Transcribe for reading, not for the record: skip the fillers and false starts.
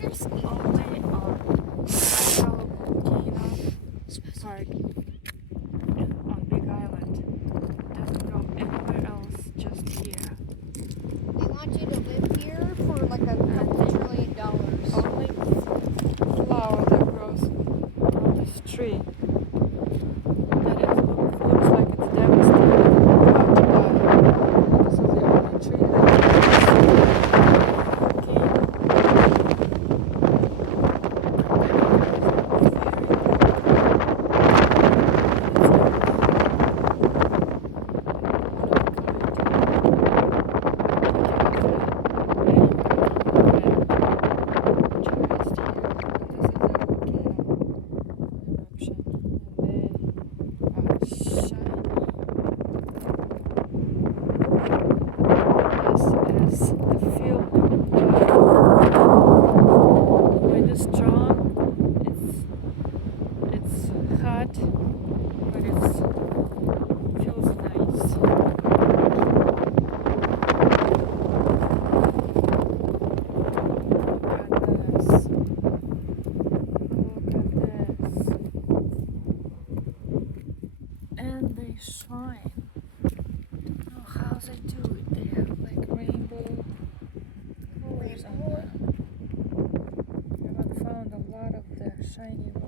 There's only on Baikal Volcano Park on Big Island. Doesn't go anywhere else, just here. they want you to live here for like a couple $1 trillion. Only flower that grows on this tree. That is, looks like it's devastated. About to die. This is the only tree that but it feels nice. Look at this. And they shine. Don't know how they do it. They have like rainbow colors on them. I haven't found a lot of the shiny ones.